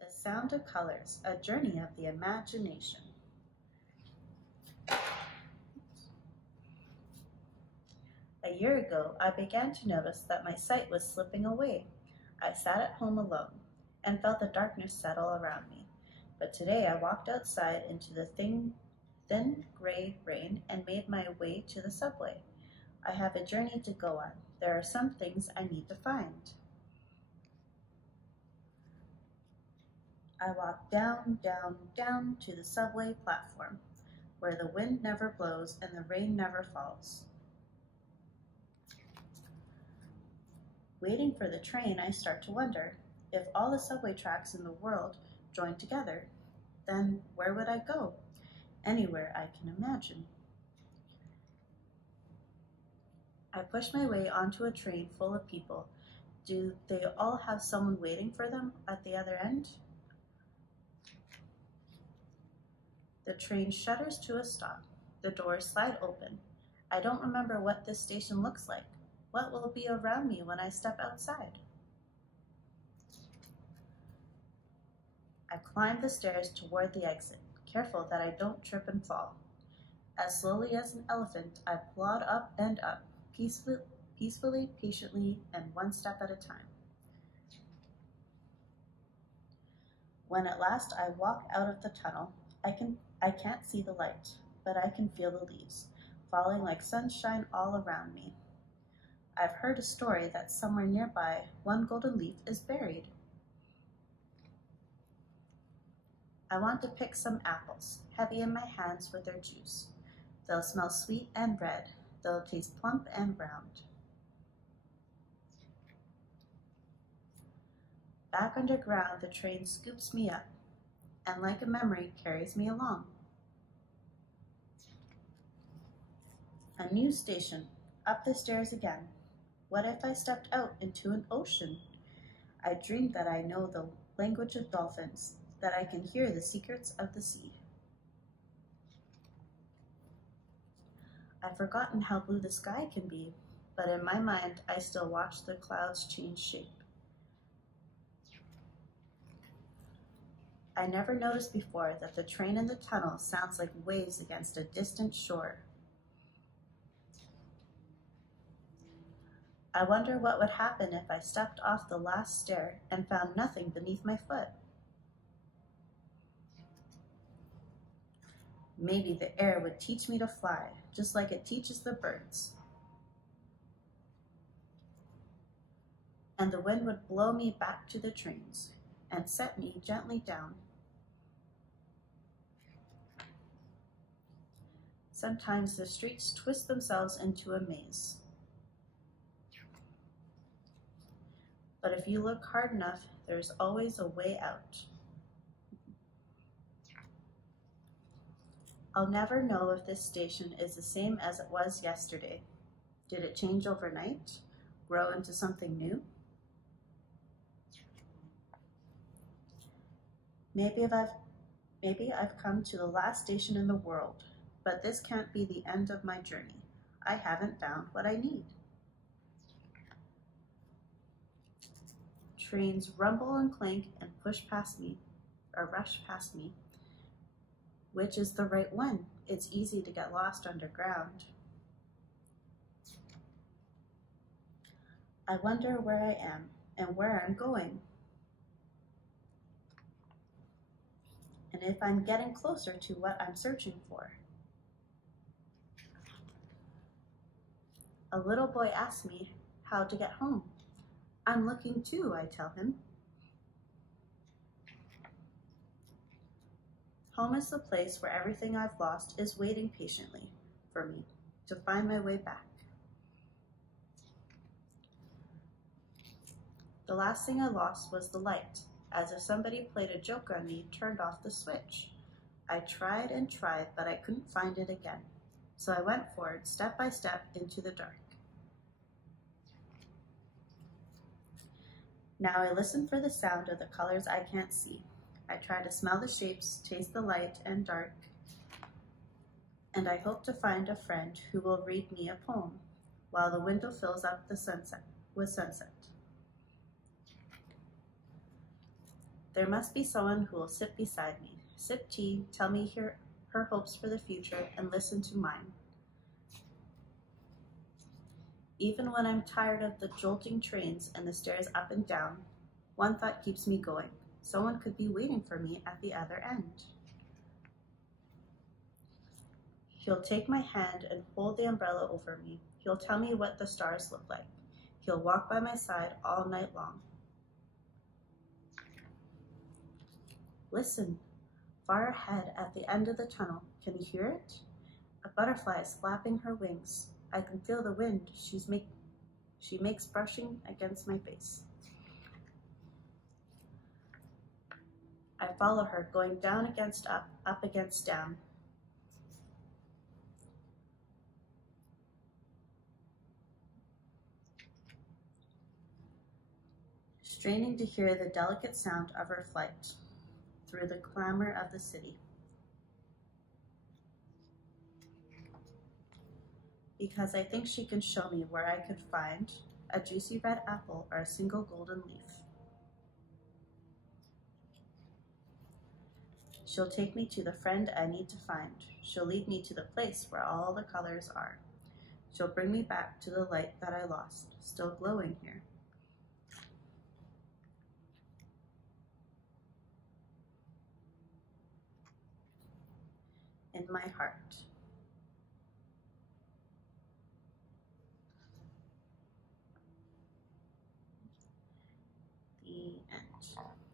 The Sound of Colors, a journey of the imagination. A year ago, I began to notice that my sight was slipping away. I sat at home alone and felt the darkness settle around me. But today I walked outside into the thin gray rain and made my way to the subway. I have a journey to go on. There are some things I need to find. I walked down, down, down to the subway platform, where the wind never blows and the rain never falls. Waiting for the train, I start to wonder, if all the subway tracks in the world joined together, then where would I go? Anywhere I can imagine. I push my way onto a train full of people. Do they all have someone waiting for them at the other end? The train shudders to a stop. The doors slide open. I don't remember what this station looks like. What will be around me when I step outside? I climb the stairs toward the exit, careful that I don't trip and fall. As slowly as an elephant, I plod up and up, peacefully, patiently, and one step at a time. When at last I walk out of the tunnel, I can't see the light, but I can feel the leaves, falling like sunshine all around me. I've heard a story that somewhere nearby, one golden leaf is buried. I want to pick some apples, heavy in my hands with their juice. They'll smell sweet and red. They'll taste plump and round. Back underground, the train scoops me up, and like a memory, carries me along. A new station, up the stairs again. What if I stepped out into an ocean? I dreamed that I know the language of dolphins, that I can hear the secrets of the sea. I've forgotten how blue the sky can be, but in my mind, I still watch the clouds change shape. I never noticed before that the train in the tunnel sounds like waves against a distant shore. I wonder what would happen if I stepped off the last stair and found nothing beneath my foot. Maybe the air would teach me to fly, just like it teaches the birds. And the wind would blow me back to the trains and set me gently down. Sometimes the streets twist themselves into a maze. But if you look hard enough, there's always a way out. I'll never know if this station is the same as it was yesterday. Did it change overnight? Grow into something new? Maybe I've come to the last station in the world, but this can't be the end of my journey. I haven't found what I need. Trains rumble and clank and rush past me. Which is the right one? It's easy to get lost underground. I wonder where I am and where I'm going. And if I'm getting closer to what I'm searching for. A little boy asks me how to get home. I'm looking too, I tell him. Home is the place where everything I've lost is waiting patiently for me to find my way back. The last thing I lost was the light, as if somebody played a joke on me, turned off the switch. I tried and tried, but I couldn't find it again. So I went forward, step by step, into the dark. Now I listen for the sound of the colors I can't see. I try to smell the shapes, taste the light and dark, and I hope to find a friend who will read me a poem while the window fills up with sunset. There must be someone who will sit beside me, sip tea, tell me her hopes for the future, and listen to mine. Even when I'm tired of the jolting trains and the stairs up and down, one thought keeps me going. Someone could be waiting for me at the other end. He'll take my hand and hold the umbrella over me. He'll tell me what the stars look like. He'll walk by my side all night long. Listen, far ahead at the end of the tunnel, can you hear it? A butterfly is flapping her wings. I can feel the wind she makes brushing against my face. I follow her, going down against up, up against down. Straining to hear the delicate sound of her flight through the clamor of the city. Because I think she can show me where I could find a juicy red apple or a single golden leaf. She'll take me to the friend I need to find. She'll lead me to the place where all the colors are. She'll bring me back to the light that I lost, still glowing here. In my heart. The end.